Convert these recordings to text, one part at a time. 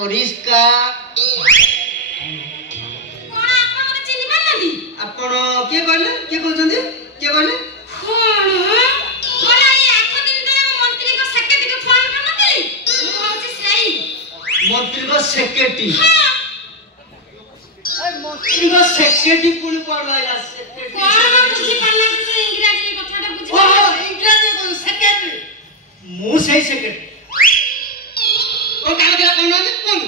परिष्कार आपण किए कहले किए कहउछन्ती किए कहले मंत्री को सेक्रेटरी मंत्री को सेक्रेटरी पुणी पढ़वाइला सेक्रेटरी कोन बुझी पल्ला कि इंग्लिश कथाटा बुझी ओ इंग्लिश को सेक्रेटरी मु सही सेक्रेटरी ओ काम केला कोन न कोन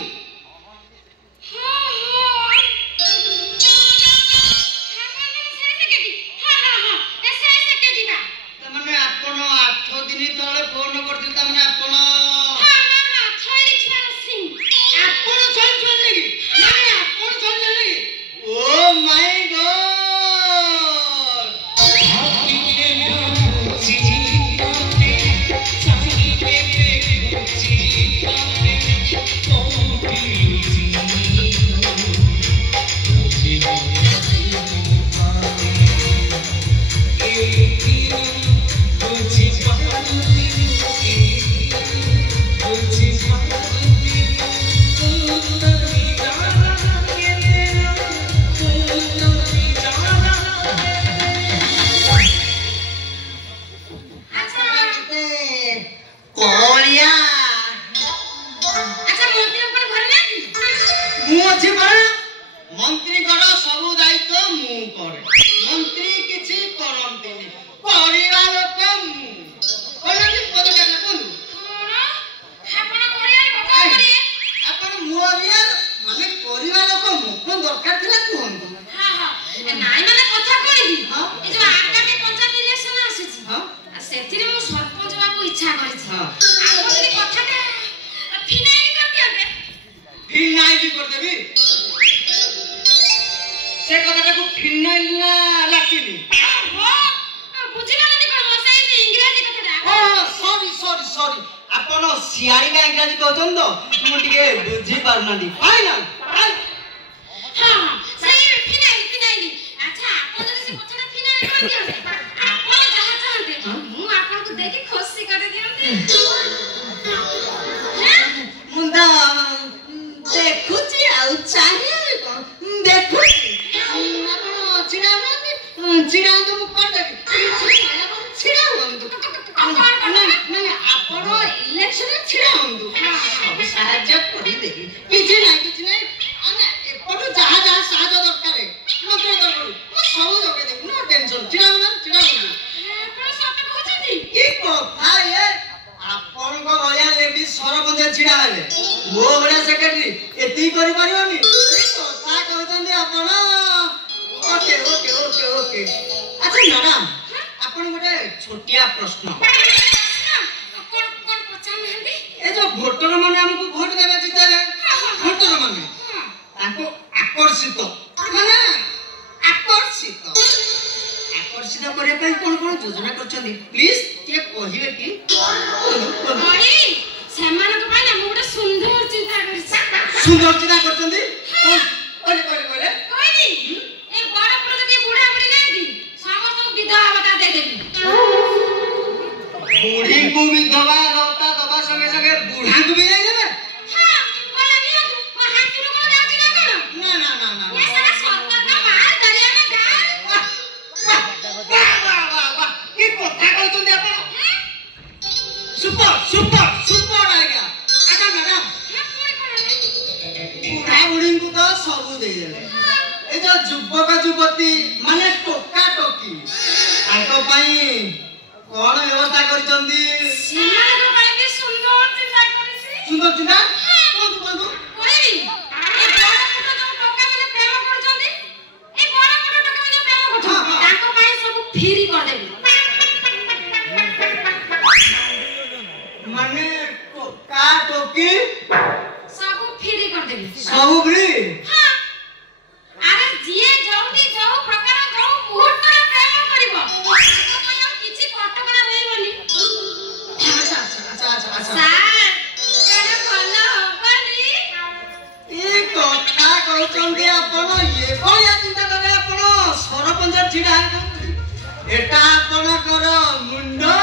एटा आपनकर मुंड ना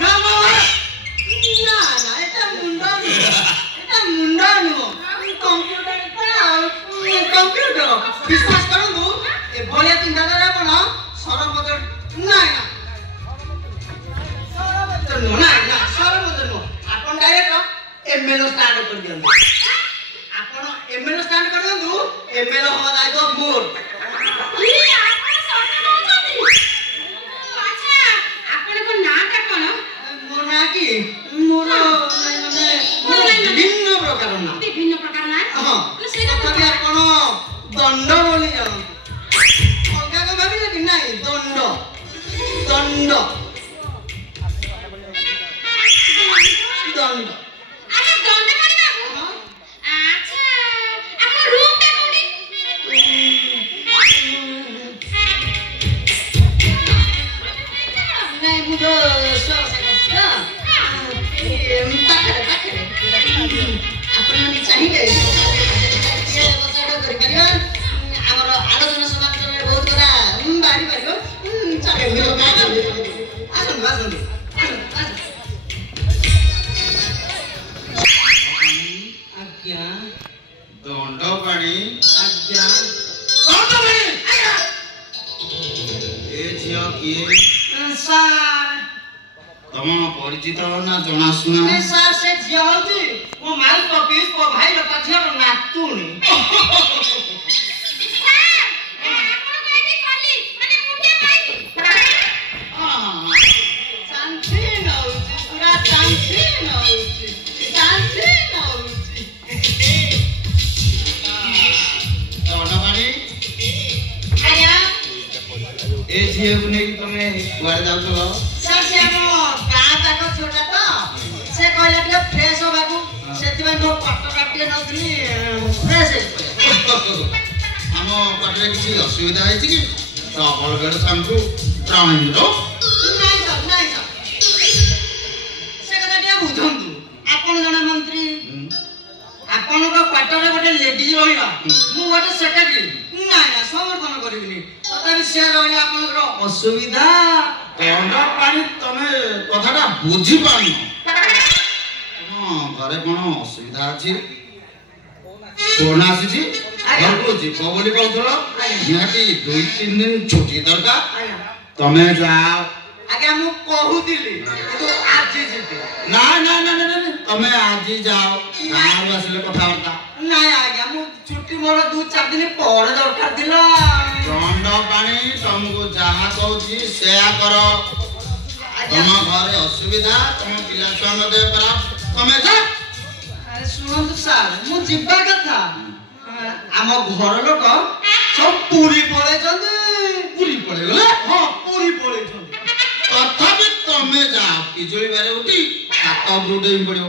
ना ना एटा मुंड नु एमएलए स्टार्ट कर दियंतु आपण एमएलए स्टार्ट कर दियंतु एमएलए हो दायित्व मोर ई आपण सत कहउछथि अच्छा आपण को नाटा कोन मोर ना की मोर माने विभिन्न प्रकार ना हां तबे आपण दंड बोली जाऊ अलगा को भाबी कि नाही दंड दंड दंड अच्छा दंड करी बाबू अच्छा अपन रूम टा कोडी नहीं मुझे स्वास करता पाखरे पाखरे आपण माने चाहिए ये बसाडा करि परिया हमर आलोचना समाज में बहुत करा बारी बारी चले मिलो का आसन आसन आज्ञा दंड पानी आज्ञा दंड पानी आज्ञा ए झियो किए सार तम परिचित ना जनासुना मैं सार से झियो होती मो माल पपीस को भाई रो पाछिया रो नातुनी तमे कुआरे जाउछलो सर से हम गां तक छोटा तो से कहला के फ्रेश होबाकू सेति में मो पट्ट काटे नथली फ्रेश हम पटरे किसी असुविधा है कि डबल बेड सांगू त्रामिरो नहीं सर से कथा के बुझंतु आपण जने मंत्री आपण को क्वार्टर गोटे लेडीज रहिबा मु गोटे सेक्रेटरी ना समर्थन करिबिनी तथापि से रहिला आपनकर असुविधा दंड पानी तमे कथाटा बुझी पानी घरे कोन असुविधा अछि कोन आसी घर को जीव बोली कहथलो निहाती 2-3 दिन छुट्टी दरकार तमे जाओ आगे मु कहूतिली तो आज जीते ना ना ना ना तमे आज जाओ गाँव आसिले कथा वार्ता ना आगे मु छुट्टी मोर 2-4 दिन पर दरकार दिला दंड पानी तुमको जहा कहूची सेया करो तुम घरे असुविधा तुम पिला छुआ मते खराब तमे जा अरे सुनंतु सार मु जिबा कथा आम घर लोक सब पूरी पळे जंदे पूरी पड़े गले हां पूरी पळे जंदे तथापि तमे जा पिजोली बारे उठी हाथ ब्रुडे पड़ियो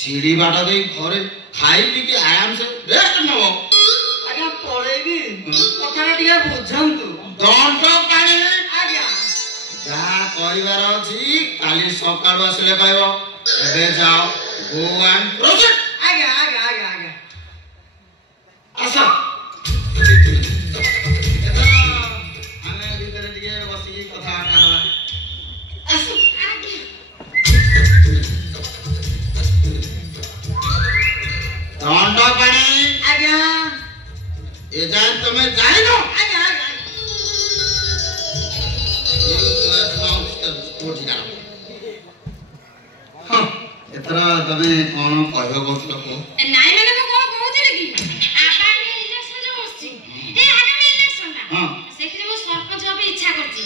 सीढ़ी बाट दे घरे खाई पी के आराम से रेस्ट नबो आगे पळेबी कथा टिया बुझंतु दंड पानी आगे जा कहिबार अछि काली सकाळ आसिले कहबो एबे जाओ गो एंड प्रोजेक्ट आगे आसा हमें भीतर टिके बसी कथा हटावा दंड पानी आगे ए जान तुम्हें जानिनो आगे एतरा तमे कोन कहयो कहलो को नाइ माने को कहउथिले कि आबानी इलेक्शन जो होछि ए आगामी इलेक्शन ना हां सेखि मो सरपंच होबे इच्छा करछि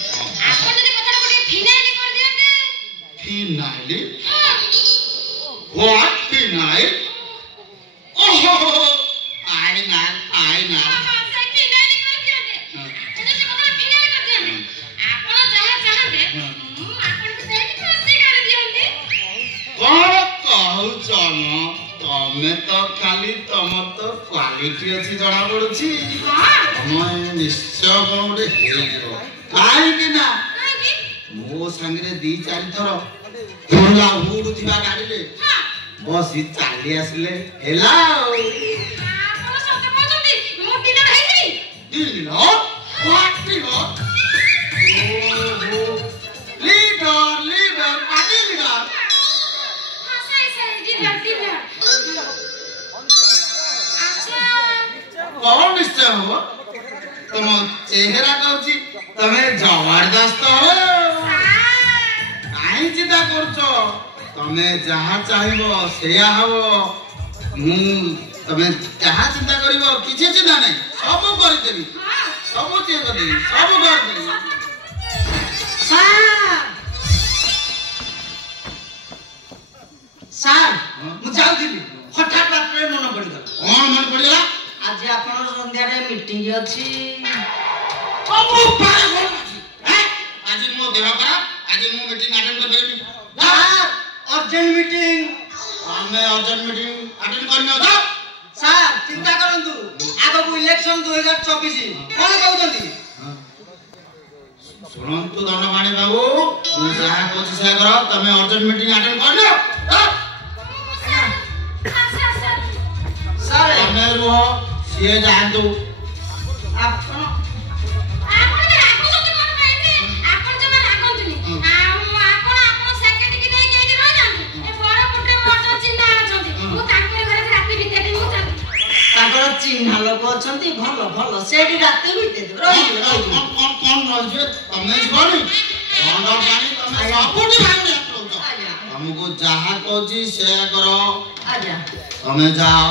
आपण जदि कथा कोटे फिनाइल कर दियते फिनाइल व्हाट फिनाइल ओहो आई ना से फिनाइल कर दियते जदि कथा फिनाइल कर दियते आपण जहा चाहते आपण के सेखि खुशी कर दियते कोन कहउछन तमे तो खाली तमर तो क्वालिटी अछि जणा पडुछि तमे निश्चय कोनोडे हेइरो काहे कि ना मो संगे 2-4 थर तोला उडुथिबा गाडी रे बसी चाली आसले हेला आपण सत कहउछथि मो दिल भाई दिल व्हाट दिल लीडर पार्टी लीडर हां सही दिल अच्छा कौन निश्चय हो तुम चेहरा कहूची तमे जबरदस्त हो काई चिंता करछो ତମେ ଯାହା ଚାହିଁବ ସେଇଆ ହବ। ମୁଁ ତମେ ଯାହା ଚିନ୍ତା କରିବ କିଛି ଚିନ୍ତା ନାହିଁ, ସବୁ କରିଦେବି, ସବୁ ଚିନ୍ତା କରିଦେବି, ସବୁ କରିଦେବି। ସାର୍ ମୁଁ ଯାଉଥିଲି ହଠାତ୍ ବାଟରେ ମନେ ପଡ଼ିଗଲା। କଣ ମନେ ପଡ଼ିଗଲା? ଆଜି ଆପଣଙ୍କ ସନ୍ଧ୍ୟାରେ ମିଟିଂ ଅଛି। ଆଜି ମୋ ଦେହ ଖରାପ, ଆଜି ମୁଁ ମିଟିଂ ଆଟେଣ୍ଡ କରିପାରିବି। Sir urgent meeting. ଆମେ ଅର୍ଜେଣ୍ଟ ମିଟିଂ ଆଟେଣ୍ଡ କରିନେଉଛ। ସାର୍ ଚିନ୍ତା କରନ୍ତୁ, ଆଗକୁ ଇଲେକ୍ସନ 2024 କଣ କହୁଛନ୍ତି? ଶୁଣନ୍ତୁ ଦଣ୍ଡପାଣି ବାବୁ, ମୁଁ ଯାହା କହୁଛି ସେୟା କର। ତମେ ଅର୍ଜେଣ୍ଟ ମିଟିଂ ଆଟେଣ୍ଡ କରିନିଅ। ସାର୍ ତମେ ରୁହ, ସିଏ ଯାଆନ୍ତୁ। ଆପଣ ତାଙ୍କର ଚିହ୍ନା ଲୋକ ଅଛନ୍ତି, ଭଲ ଭଲ ସେଇଠି ରାତି ବିତେଇଦେବେ। ରହିଯିବେ ରହିଯିବେ। କଣ ରହିଯିବେ? ତମେ ଯିବନି? ଦଣ୍ଡପାଣି ତମେ ସବୁଠି ଭାଗ ରହୁଛ। ତମକୁ ଯାହା କହୁଛି ସେୟା କର। ଆଜ୍ଞା ତମେ ଯାଅ।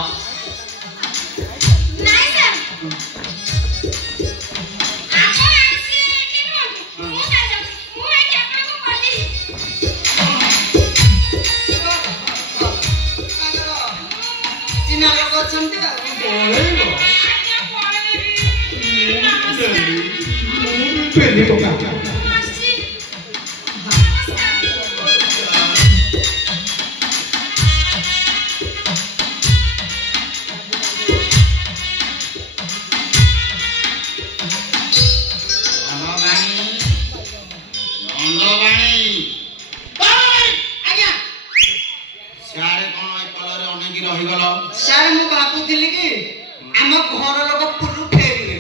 ଚିହ୍ନା ଲୋକ ଅଛନ୍ତି ଆଉ ସାର୍ ମୁଁ ଭାବୁଥିଲି କି ଆମ ଘର ଲୋକ ପୁରୁ ଫେରିଲେ।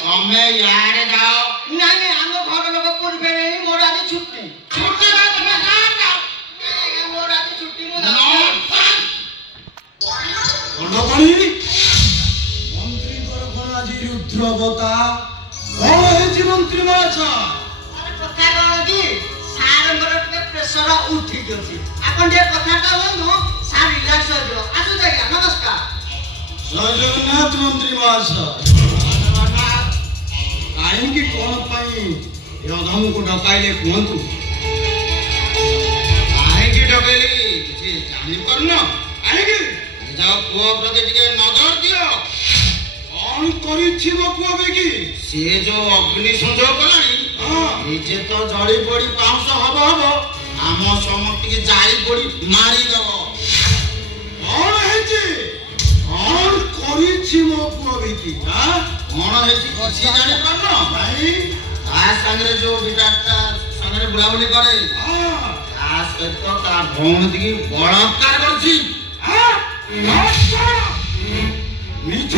ତମେ ଇଆଡେ ଯାଅ। ନାଇଁ ନାଇଁ ଆମ ଘର ଲୋକ ପୁରୁ ଫେରିଲେ, ମୋର ଆଜି ଛୁଟି। ଛୁଟି ବା ତମେ ଯାଅ। ଆଜ୍ଞା ମୋର ଆଜି ଛୁଟି। ମୁଁ ଦଣ୍ଡପାଣି ମନ୍ତ୍ରୀଙ୍କର କଣ ଆଜି ରୁଦ୍ର ଅବତାର? କଣ ହେଇଛି ମନ୍ତ୍ରୀ ମହାଶୟ? କଥା କଣ କି ସାରଙ୍କର ଟିକେ ପ୍ରେସର ଉଠିକି ଅଛି। ଆପଣ ଟିକେ କଥାଟା ହୁଅନ୍ତୁ, ସାର୍ ରିଲାକ୍ସ ହେଇଯିବ। ଆସୁଛି ଆଜ୍ଞା, ନମସ୍କାର। ଜୟ ଜଗନ୍ନାଥ ମନ୍ତ୍ରୀ ମହାଶୟ। କାହିଁକି କଣ ପାଇଁ ଏ ଅଧମକୁ ଡକାଇଲେ କୁହନ୍ତୁ? କାହିଁକି ଡକେଇଲି କିଛି ଜାଣିପାରୁନ? କାହିଁକି? ନିଜ ପୁଅ ପ୍ରତି ଟିକେ ନଜର ଦିଅ। କଣ କରିଛି ମୋ ପୁଅ ବେଗି? ସିଏ ଯୋଉ ଅଗ୍ନି ସଂଯୋଗ କଲାଣି, ନିଜେ ତ ଜଳି ପୋଡି ପାଉଁଶ ହବ ହବ, ଆମ ସମସ୍ତଙ୍କୁ ଜାଳି ପୋଡି ମାରିଦବ। କଣ ହେଇଛି? କଣ କରିଛି ମୋ ପୁଅ ବେଗି? କଣ ହେଇଛି କିଛି ଜାଣିପାରୁନ? ଭାଇ ତା ସାଙ୍ଗରେ ଯୋଉ ବିରାଟଟା ସାଙ୍ଗରେ ବୁଲାବୁଲି କରେ, ତା ସହିତ ତା ଭଉଣୀକି ବଳାତ୍କାର କରୁଛି। ମିଛ!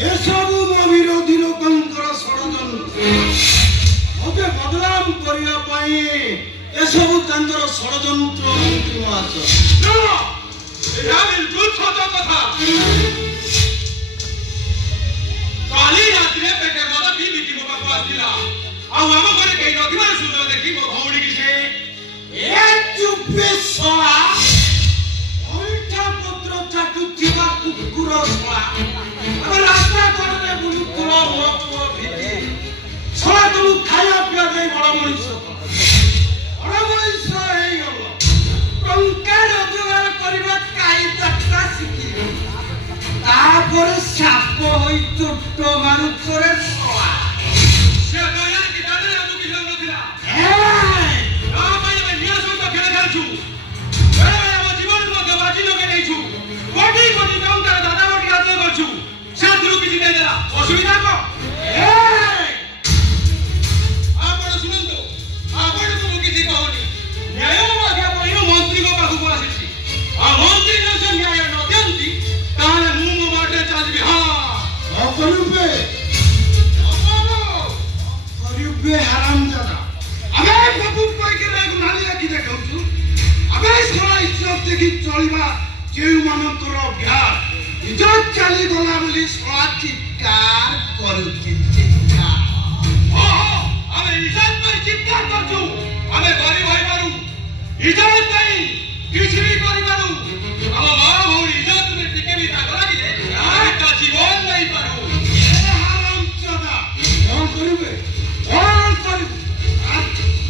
ଏସବୁ ମୋ ବିରୋଧୀ ଲୋକଙ୍କର ଷଡ଼ଯନ୍ତ୍ର। ମୋତେ ବଦନାମ କରିବା ପାଇଁ ଏସବୁ ତାଙ୍କର ଷଡ଼ଯନ୍ତ୍ର। ମନ୍ତ୍ରୀ ମହାଶୟ କାଲି ରାତିରେ ପେଟେ ମଦ ପିଇକି ମୋ ପାଖକୁ ଆସିଥିଲା। ଆଉ ଆମ ଘରେ କେହି ନଥିବାରୁ ସୁନ୍ଦର ଦେଖି ମୋ ଭଉଣୀକି ସେ ଚାଟୁଥିବା କୁକୁର ଶଳା ରାସ୍ତା କଡ଼ରେ ବୁଲୁଥିବା ମୋ ପୁଅ ଭିତରେ ଶଳା ତୁ ଖାଇବା ପିଇବା ଦେଇ ବଡ଼ ମଣିଷ ହେଇଗଲ। ଟଙ୍କା ରୋଜଗାର କରିବା କାଇଦାଟା ଶିଖିଲ, ତାପରେ ସାପ ହୋଇ ଚୋଟ ମାରୁଛରେ ଶଳା। ସେ କହିଲା କି ଦାଦାରେ ଆମକୁ କିଛି ନଥିଲା। ତା ପାଇଁ ଆମେ ନିଆଁ ସହିତ ଖେଳ ଖେଳୁଛୁ। ବେଳେବେଳେ ଆମ ଜୀବନକୁ ମଧ୍ୟ ବାଜି ଲଗେଇ ଦେଇଛୁ। କୋଟି କୋଟି ଟଙ୍କାର ଦାଦା ବଟି ଆଦାୟ କରୁଛୁ। ସେଥିରୁ କିଛି ଦେଇଦେଲା, ଅସୁବିଧା କଣ? ଆପଣ ଶୁଣନ୍ତୁ, ଆପଣଙ୍କୁ ମୁଁ କିଛି କହୁନି। ନ୍ୟାୟ ମାଗିବା ପାଇଁ ମନ୍ତ୍ରୀଙ୍କ ପାଖକୁ ଆସିଛି। ଆଉ ମନ୍ତ୍ରୀ ଯଦି ନ୍ୟାୟ ନ ଦିଅନ୍ତି, ତାହେଲେ ମୁଁ ମୋ ବାଟରେ ଚାଲିବି। ହାରାମଜାଦା, ଆମେ ସବୁ ପରିକ୍ରମାକୁ ନାଲି ଆଖି ଦେଖାଉଛୁ। ଆମେ ଶଳା ଇଜ୍ଜତ ଦେଖି ଚଳିବା ଯେଉଁମାନଙ୍କର ଅଭ୍ୟାସ, ଇଜ୍ଜତ ଚାଲିଗଲା ବୋଲି ଶଳା ଚିତ୍କାର କରୁଛି। ଆମେ ଇଜ୍ଜତ ପାଇଁ ଚିତ୍କାର କରୁଛୁ। ଆମେ ଗରିବ इजाजत नहीं किसी भी परिवार हम मां भौरी इजाजत में टिके भी था गला के यार का जीवन नहीं पारू ए हरामजादा कौन करिवे कौन करिवे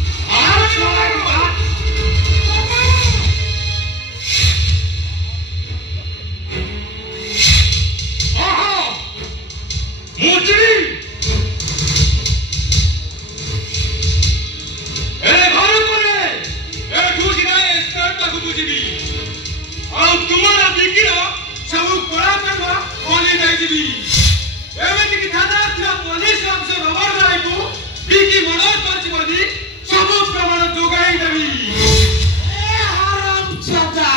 मुचड़ी ए घर परे ए ठूसी ना स्टार्ट तक तू जीवी और तुम्हारा बिकिरा सब कोड़ा करवा ओली नहीं जीवी एवं की थाना था पुलिस हमसे खबर नहीं को बिकी मनोज पंच बदी सब प्रमाण जोगाई देवी ए हरामजादा